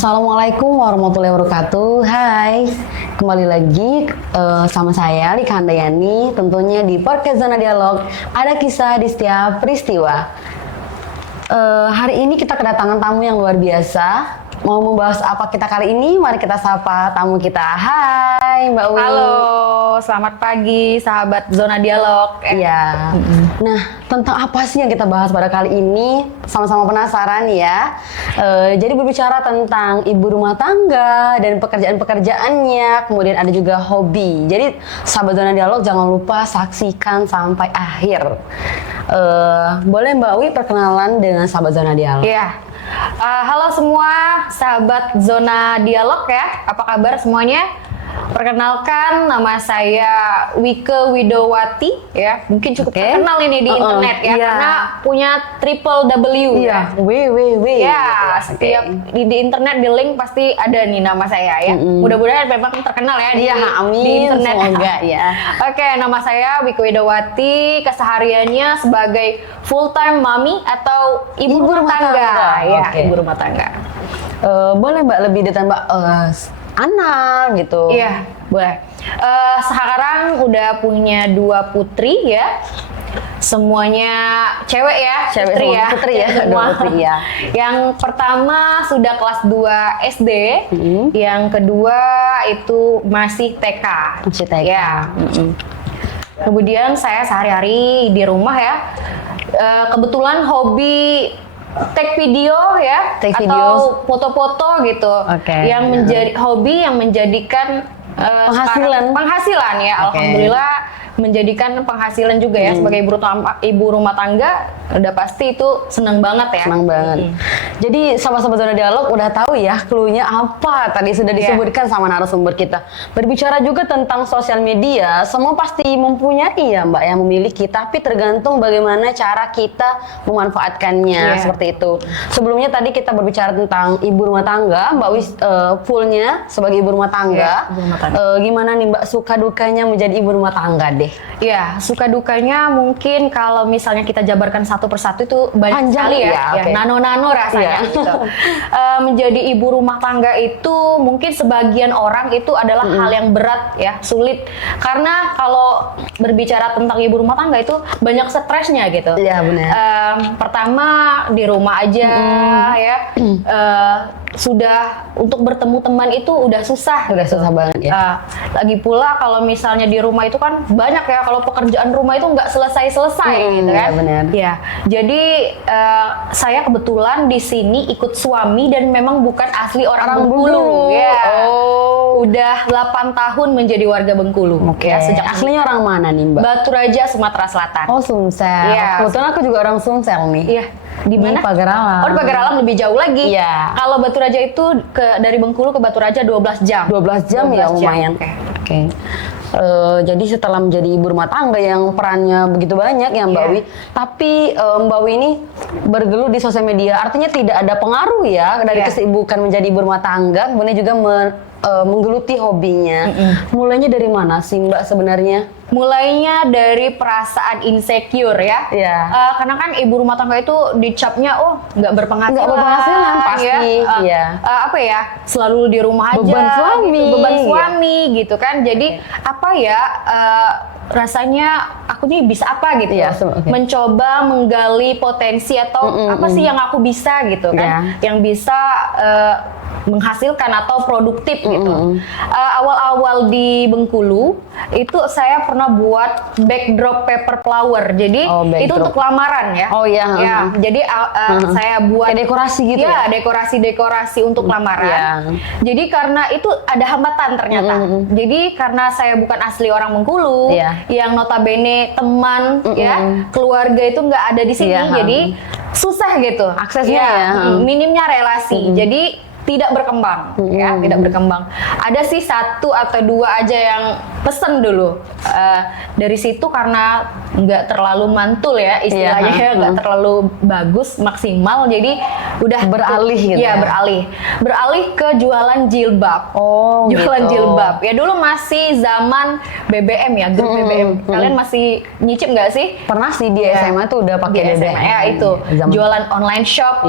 Assalamualaikum warahmatullahi wabarakatuh. Hai, kembali lagi sama saya Lika Handayani. Tentunya di podcast Zona Dialog ada kisah di setiap peristiwa. Hari ini kita kedatangan tamu yang luar biasa. Mau membahas apa kita kali ini? Mari kita sapa tamu kita. Hai Mbak Wi. Halo, selamat pagi sahabat Zona Dialog. Iya. Nah, tentang apa sih yang kita bahas pada kali ini? Sama-sama penasaran ya. Jadi berbicara tentang ibu rumah tangga dan pekerjaan-pekerjaannya, kemudian ada juga hobi. Jadi sahabat Zona Dialog jangan lupa saksikan sampai akhir. Boleh Mbak Wi perkenalan dengan sahabat Zona Dialog? Iya. Halo semua sahabat Zona Dialog ya. Apa kabar semuanya? Perkenalkan, nama saya Wike Widowati ya. Mungkin cukup terkenal ini di internet ya, karena punya triple W ya. WWW. Ya, setiap di internet di link pasti ada nih nama saya ya. Mudah-mudahan memang terkenal ya di internet. Semoga ya. Oke, nama saya Wike Widowati. Kesehariannya sebagai full time mommy atau ibu rumah tangga. Ya, ibu rumah tangga. Boleh Mbak lebih detail Mbak? Anak gitu. Iya, boleh. Sekarang udah punya 2 putri ya. Semuanya cewek ya, putri ya. Semua. Putri ya. Yang pertama sudah kelas 2 SD, yang kedua itu masih TK. Masih TK. Ya. Kemudian saya sehari-hari di rumah ya. Kebetulan hobi take video ya, atau foto-foto gitu, yang menjadi hobi yang menjadikan penghasilan ya. Alhamdulillah menjadikan penghasilan juga ya. Sebagai ibu rumah tangga udah pasti itu senang banget ya. Senang banget. Jadi sahabat-sahabat Zona Dialog udah tahu ya cluenya apa tadi sudah disebutkan sama narasumber kita. Berbicara juga tentang sosial media, semua pasti mempunyai ya Mbak yang memiliki, tapi tergantung bagaimana cara kita memanfaatkannya seperti itu. Sebelumnya tadi kita berbicara tentang ibu rumah tangga, Mbak Wis fullnya sebagai ibu rumah tangga. Gimana nih Mbak suka dukanya menjadi ibu rumah tangga deh? Ya, suka dukanya mungkin kalau misalnya kita jabarkan satu persatu itu banyak sekali ya, nano-nano rasanya gitu. Menjadi ibu rumah tangga itu mungkin sebagian orang itu adalah hal yang berat ya, sulit. Karena kalau berbicara tentang ibu rumah tangga itu banyak stresnya gitu. Iya benar. Pertama di rumah aja ya. Sudah untuk bertemu teman itu udah susah banget ya. Lagi pula kalau misalnya di rumah itu kan banyak ya, kalau pekerjaan rumah itu nggak selesai gitu kan. Benar. Ya, jadi saya kebetulan di sini ikut suami dan memang bukan asli orang Bengkulu. Ya. Udah 8 tahun menjadi warga Bengkulu. Ya, sejak aslinya orang mana nih Mbak? Batu Raja, Sumatera Selatan. Oh, Sumsel. Ya. Kebetulan aku juga orang Sumsel nih. Iya. Di mana? Pagar Alam. Oh, di Pagar Alam lebih jauh lagi. Iya. Kalau Batu Raja itu dari Bengkulu ke Batu Raja 12 jam. 12 jam ya lumayan. Oke. Jadi setelah menjadi ibu rumah tangga yang perannya begitu banyak ya Mbak Wi, tapi Mbak Wi ini bergelut di sosial media, artinya tidak ada pengaruh ya dari kesibukan menjadi ibu rumah tangga, kemudian juga menggeluti hobinya. Mulainya dari mana sih Mbak sebenarnya? Mulainya dari perasaan insecure ya. Karena kan ibu rumah tangga itu dicapnya nggak berpenghasilan. Nggak berpenghasilan pasti. Apa ya, selalu di rumah aja. Beban suami. Gitu, beban suami gitu kan. Jadi apa ya, rasanya aku nih bisa apa gitu. Mencoba menggali potensi atau apa sih yang aku bisa gitu kan. Yang bisa menghasilkan atau produktif gitu. Awal-awal di Bengkulu itu saya pernah buat backdrop paper flower. Jadi itu untuk lamaran ya. Jadi saya buat dekorasi gitu ya. Dekorasi untuk lamaran. Jadi karena itu ada hambatan ternyata. Jadi karena saya bukan asli orang Bengkulu, yang notabene teman keluarga itu nggak ada di sini, jadi susah gitu aksesnya. Minimnya relasi. Jadi tidak berkembang tidak berkembang. Ada sih 1 atau 2 aja yang pesen dulu. Dari situ karena nggak terlalu mantul ya istilahnya, nggak terlalu bagus maksimal, jadi udah beralih gitu beralih ke jualan jilbab. Jualan jilbab ya, dulu masih zaman BBM ya, grup BBM. Kalian masih nyicip nggak sih? Pernah sih di SMA tuh udah pakai BBM ya. Itu jualan online shop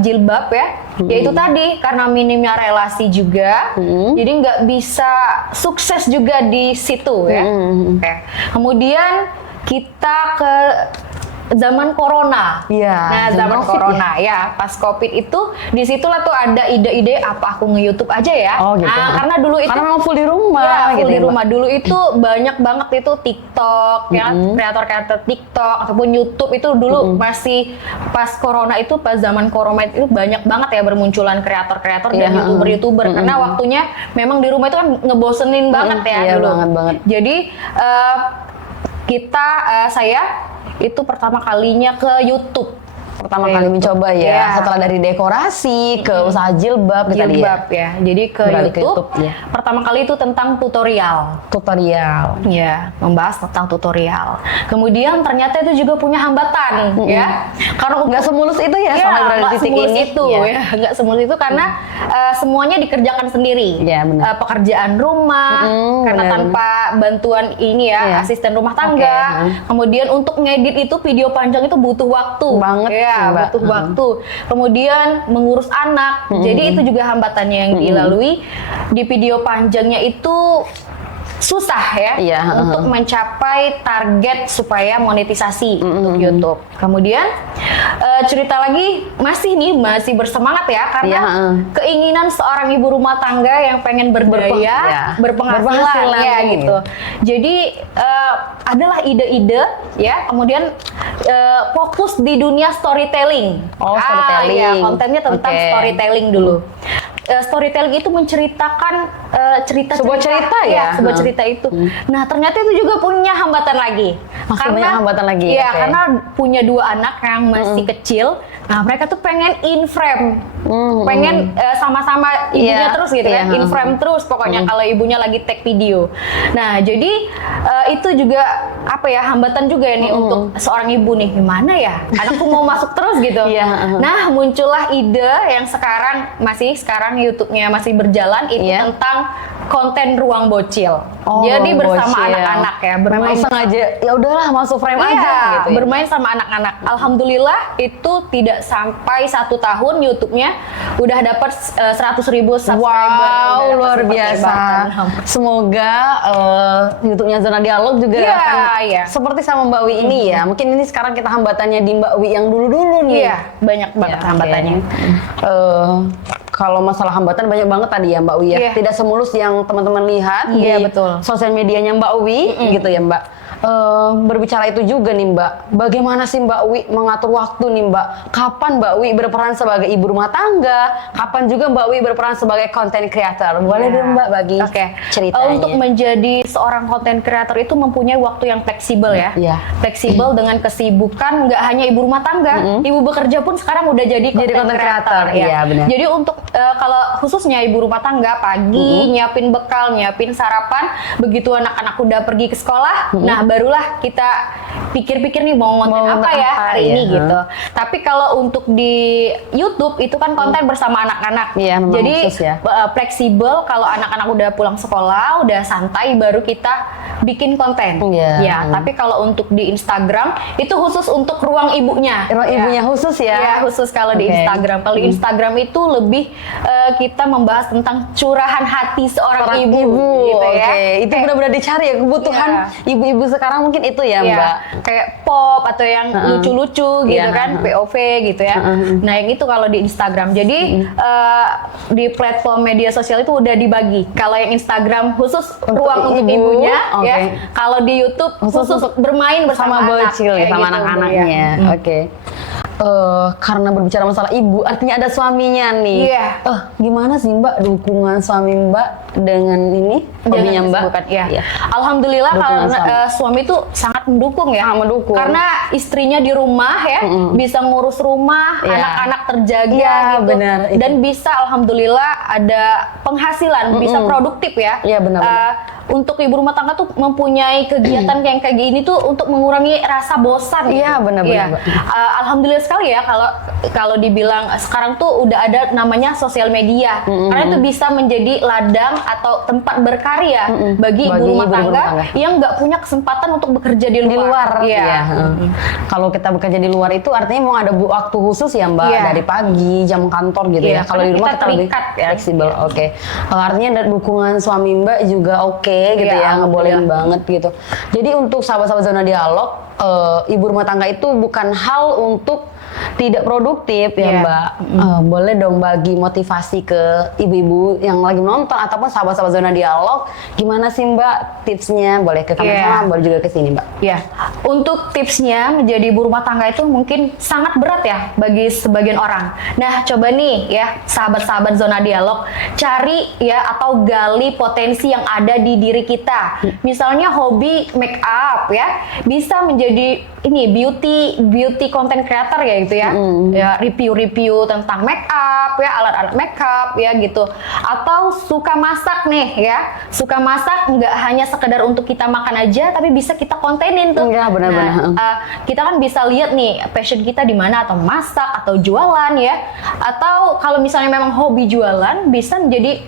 jilbab ya. Yaitu tadi karena minimnya relasi juga, jadi nggak bisa sukses juga di situ ya. Oke. Kemudian kita ke zaman corona. Nah, zaman corona ya, pas Covid itu disitulah tuh ada ide-ide apa aku nge-YouTube aja ya. Gitu. Nah, karena dulu itu memang full di rumah. Ya, full gitu di rumah. Dulu itu banyak banget itu TikTok ya, kreator-kreator TikTok ataupun YouTube itu dulu masih pas corona itu, pas zaman corona itu banyak banget ya bermunculan kreator-kreator dan YouTuber-YouTuber karena waktunya memang di rumah itu kan ngebosenin banget ya dulu. Banget. Jadi saya itu pertama kalinya ke YouTube. Pertama kali mencoba ya, setelah dari dekorasi ke usaha jilbab ya. Jadi ke YouTube, pertama kali itu tentang tutorial ya, membahas tentang tutorial. Kemudian ternyata itu juga punya hambatan ya, karena nggak semulus itu ya, sampai berada di titik ini nggak semulus itu karena semuanya dikerjakan sendiri. Pekerjaan rumah karena tanpa bantuan ini ya, asisten rumah tangga. Kemudian untuk ngedit itu video panjang itu butuh waktu banget. Butuh waktu. Kemudian mengurus anak. Jadi itu juga hambatannya yang dilalui. Di video panjangnya itu susah ya untuk mencapai target supaya monetisasi untuk YouTube. Kemudian cerita lagi masih bersemangat ya karena keinginan seorang ibu rumah tangga yang pengen berdaya, berpenghasilan ya gitu. Jadi adalah ide-ide ya, kemudian fokus di dunia storytelling. Storytelling. Kontennya tentang storytelling dulu. Storytelling itu menceritakan sebuah cerita itu. Nah, ternyata itu juga punya hambatan lagi. Banyak hambatan lagi. Iya, karena punya 2 anak yang masih kecil. Nah, mereka tuh pengen in frame. Pengen sama-sama ibunya terus gitu kan. In frame terus pokoknya kalau ibunya lagi take video. Nah, jadi itu juga hambatan juga ya nih untuk seorang ibu nih. Gimana ya? Anakku mau masuk terus gitu. Nah, muncullah ide yang sekarang YouTube-nya masih berjalan itu tentang konten ruang bocil. Jadi bersama anak-anak ya, bermain. Memang sengaja ya udahlah masuk frame aja gitu. Bermain sama anak-anak. Alhamdulillah itu tidak sampai 1 tahun YouTube-nya udah dapat 100.000 subscriber. Wow, luar biasa. Semoga YouTube-nya Zona Dialog juga akan seperti sama Mbak Wi ini ya. Mungkin ini sekarang kita hambatannya di Mbak Wi yang dulu-dulu nih. Iya, banyak banget hambatannya. Kalau masalah hambatan banyak banget tadi ya Mbak Wi ya. Tidak semulus yang teman-teman lihat di sosial medianya Mbak Wi gitu ya Mbak. Berbicara itu juga nih Mbak, bagaimana sih Mbak Wi mengatur waktu nih Mbak? Kapan Mbak Wi berperan sebagai ibu rumah tangga? Kapan juga Mbak Wi berperan sebagai content creator? Boleh dong Mbak bagi ceritanya. Untuk menjadi seorang content creator itu mempunyai waktu yang fleksibel ya. Fleksibel dengan kesibukan, nggak hanya ibu rumah tangga, ibu bekerja pun sekarang udah jadi content creator. Iya, benar. Jadi untuk kalau khususnya ibu rumah tangga pagi nyiapin bekal, nyiapin sarapan, begitu anak-anak udah pergi ke sekolah, nah barulah kita pikir-pikir nih mau konten apa ya hari ini gitu. Tapi kalau untuk di YouTube itu kan konten bersama anak-anak. Jadi fleksibel, kalau anak-anak udah pulang sekolah, udah santai baru kita bikin konten. Tapi kalau untuk di Instagram itu khusus untuk ruang ibunya. Ruang ibunya khusus ya. Khusus kalau di Instagram. Kalau di Instagram itu lebih kita membahas tentang curahan hati seorang ibu gitu ya. Itu benar-benar dicari ya kebutuhan ibu-ibu sekarang mungkin itu ya Mbak. Kayak pop atau yang lucu-lucu gitu kan, POV gitu ya. Nah yang itu kalau di Instagram. Jadi di platform media sosial itu udah dibagi. Kalau yang Instagram khusus ruang untuk ibunya, ya. Kalau di YouTube khusus bermain bersama bocil, sama anak-anaknya. Karena berbicara masalah ibu, artinya ada suaminya nih. Gimana sih Mbak dukungan suami Mbak dengan ini hobinya Mbak? Alhamdulillah kalau suami itu sangat mendukung ya. Karena istrinya di rumah ya, bisa ngurus rumah, anak-anak terjaga gitu. Dan bisa alhamdulillah ada penghasilan, bisa produktif ya. untuk ibu rumah tangga tuh mempunyai kegiatan yang kayak gini tuh untuk mengurangi rasa bosan. Iya, benar-benar. Alhamdulillah sekali ya kalau dibilang sekarang tuh udah ada namanya sosial media. Karena itu bisa menjadi ladang atau tempat berkarya bagi ibu rumah tangga yang nggak punya kesempatan untuk bekerja di luar. Kalau kita bekerja di luar itu artinya mau ada waktu khusus ya Mbak, dari pagi jam kantor gitu ya. Kalau di rumah kita lebih fleksibel. Oke. Artinya dukungan suami Mbak juga gitu ya, ngebolehin banget gitu. Jadi untuk sahabat-sahabat Zona Dialog, ibu rumah tangga itu bukan hal untuk tidak produktif ya Mbak. Boleh dong bagi motivasi ke ibu-ibu yang lagi menonton ataupun sahabat-sahabat Zona Dialog, gimana sih Mbak tipsnya? Boleh ke kamera, boleh juga ke sini Mbak. Untuk tipsnya menjadi ibu rumah tangga itu mungkin sangat berat ya bagi sebagian orang. Nah, coba nih ya sahabat-sahabat Zona Dialog, cari ya atau gali potensi yang ada di diri kita. Misalnya hobi make up ya, bisa menjadi ini beauty content creator ya gitu ya. Ya review tentang make up ya, alat-alat make up ya gitu. Atau suka masak nih ya. Suka masak nggak hanya sekedar untuk kita makan aja, tapi bisa kita kontenin tuh. Iya, benar-benar. Kita kan bisa lihat nih passion kita di mana, atau masak atau jualan ya. Atau kalau misalnya memang hobi jualan, bisa menjadi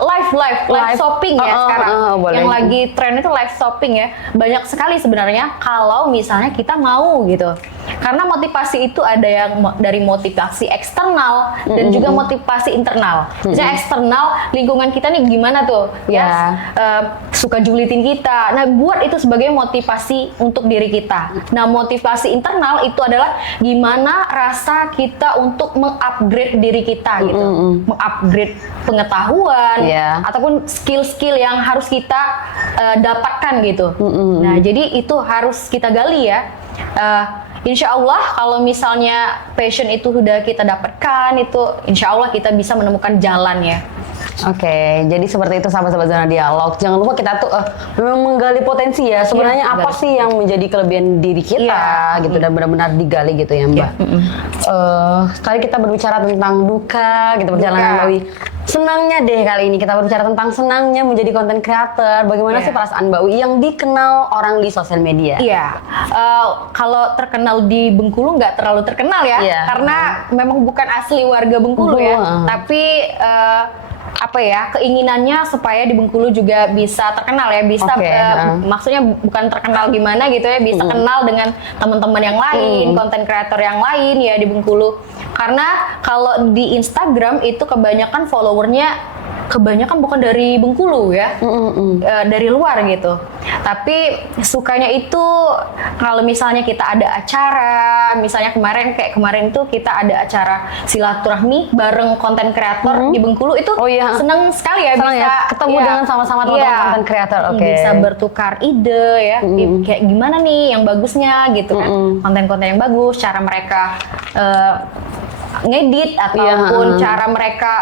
live shopping ya sekarang. Yang lagi tren itu live shopping ya. Banyak sekali sebenarnya kalau misalnya kita mau gitu. Karena motivasi itu ada yang dari motivasi eksternal dan juga motivasi internal. Misalnya eksternal, lingkungan kita nih gimana tuh suka julitin kita. Nah, buat itu sebagai motivasi untuk diri kita. Nah, motivasi internal itu adalah gimana rasa kita untuk mengupgrade diri kita gitu. Mengupgrade pengetahuan ataupun skill-skill yang harus kita dapatkan gitu. Nah, jadi itu harus kita gali ya. Insya Allah kalau misalnya passion itu sudah kita dapatkan, itu insya Allah kita bisa menemukan jalan ya. Oke, jadi seperti itu sahabat-sahabat Zona Dialog. Jangan lupa kita tuh memang menggali potensi ya. Sebenarnya apa sih yang menjadi kelebihan diri kita gitu, dan benar-benar digali gitu ya Mbak. Kali kita berbicara tentang duka gitu, perjalanan Mbak Wi. Senangnya deh kali ini kita berbicara tentang senangnya menjadi content creator. Bagaimana sih perasaan Mbak Wi yang dikenal orang di sosial media? Kalau terkenal di Bengkulu nggak terlalu terkenal ya, karena memang bukan asli warga Bengkulu ya. Tapi keinginannya supaya di Bengkulu juga bisa terkenal ya, bisa maksudnya bukan terkenal gimana gitu ya, bisa kenal dengan teman-teman yang lain, konten kreator yang lain ya di Bengkulu. Karena kalau di Instagram itu kebanyakan followernya bukan dari Bengkulu ya, dari luar gitu. Tapi sukanya itu kalau misalnya kita ada acara, misalnya kemarin itu kita ada acara silaturahmi bareng konten kreator di Bengkulu, itu seneng sekali ya, bisa ketemu dengan sama-sama teman-teman konten kreator. Bisa bertukar ide ya, kayak gimana nih yang bagusnya gitu kan, konten-konten yang bagus, cara mereka ngedit ataupun cara mereka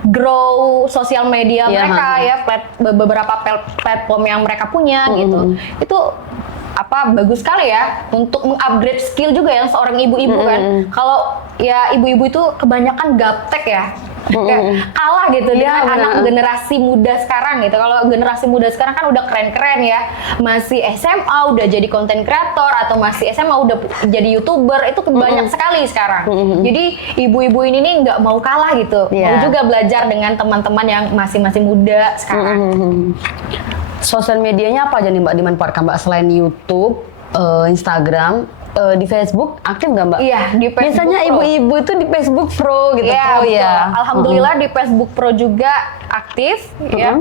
grow sosial media mereka ya, beberapa platform yang mereka punya gitu. Itu bagus sekali ya untuk mengupgrade skill juga yang seorang ibu-ibu kan. Kalau ya ibu-ibu itu kebanyakan gaptek ya. Kalah gitu dengan anak generasi muda sekarang gitu. Kalau generasi muda sekarang kan udah keren-keren ya, masih SMA udah jadi konten kreator atau masih SMA udah jadi YouTuber, itu banyak sekali sekarang. Jadi ibu-ibu ini nih nggak mau kalah gitu, mau juga belajar dengan teman-teman yang masih muda sekarang. Sosial medianya apa aja nih Mbak dimanfaatkan Mbak selain YouTube, Instagram? Di Facebook aktif nggak Mbak? Iya, di Facebook. Biasanya ibu-ibu itu di Facebook Pro gitu. Alhamdulillah di Facebook Pro juga aktif ya.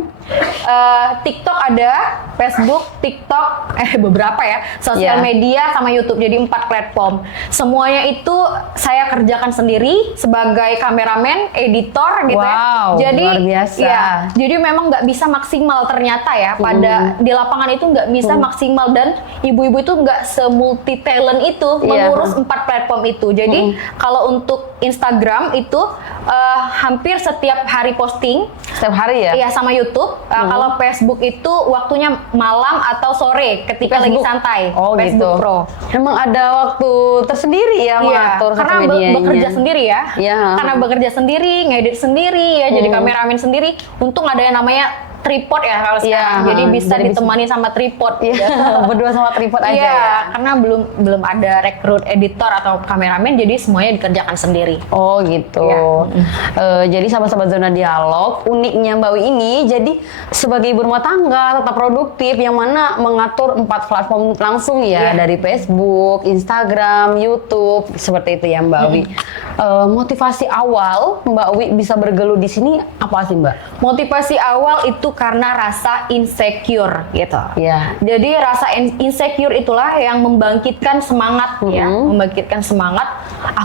TikTok ada, Facebook, TikTok, beberapa ya, sosial media sama YouTube, jadi 4 platform. Semuanya itu saya kerjakan sendiri sebagai kameramen, editor gitu ya. Jadi luar biasa. Jadi memang nggak bisa maksimal ternyata ya, di lapangan itu nggak bisa maksimal, dan ibu-ibu itu nggak se-multi talent itu mengurus 4 platform itu. Jadi kalau untuk Instagram itu hampir setiap hari posting. Setiap hari ya? Iya, sama YouTube. Kalau Facebook itu waktunya malam atau sore ketika lagi santai. Facebook gitu. Pro. Memang ada waktu tersendiri ya mengatur karena bekerja sendiri ya. Karena bekerja sendiri, ngedit sendiri ya, jadi kameramen sendiri. Untung ada yang namanya tripod ya kalau sekarang. Jadi bisa ditemani sama tripod. Iya, berdua sama tripod aja Iya, ya. karena belum ada rekrut editor atau kameramen, jadi semuanya dikerjakan sendiri. Oh gitu. Jadi sahabat-sahabat Zona Dialog, uniknya Mbak Wi ini jadi sebagai ibu rumah tangga tetap produktif yang mana mengatur 4 platform langsung ya, dari Facebook, Instagram, YouTube, seperti itu ya Mbak Wi. Motivasi awal Mbak Wi bisa bergelut di sini apa sih Mbak? Motivasi awal itu karena rasa insecure gitu. Ya. Jadi rasa insecure itulah yang membangkitkan semangat ya, membangkitkan semangat.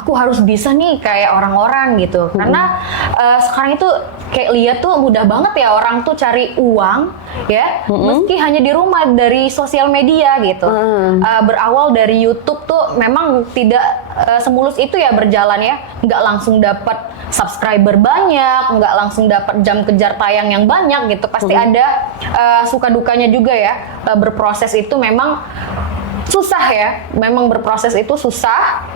Aku harus bisa nih kayak orang-orang gitu. Karena sekarang itu kayak lihat tuh mudah banget ya orang tuh cari uang ya, meski hanya di rumah dari sosial media gitu. Berawal dari YouTube tuh memang tidak semulus itu ya berjalan ya, nggak langsung dapat subscriber banyak, nggak langsung dapat jam kejar tayang yang banyak gitu. Pasti ada suka dukanya juga ya. Berproses itu memang susah ya, memang berproses itu susah.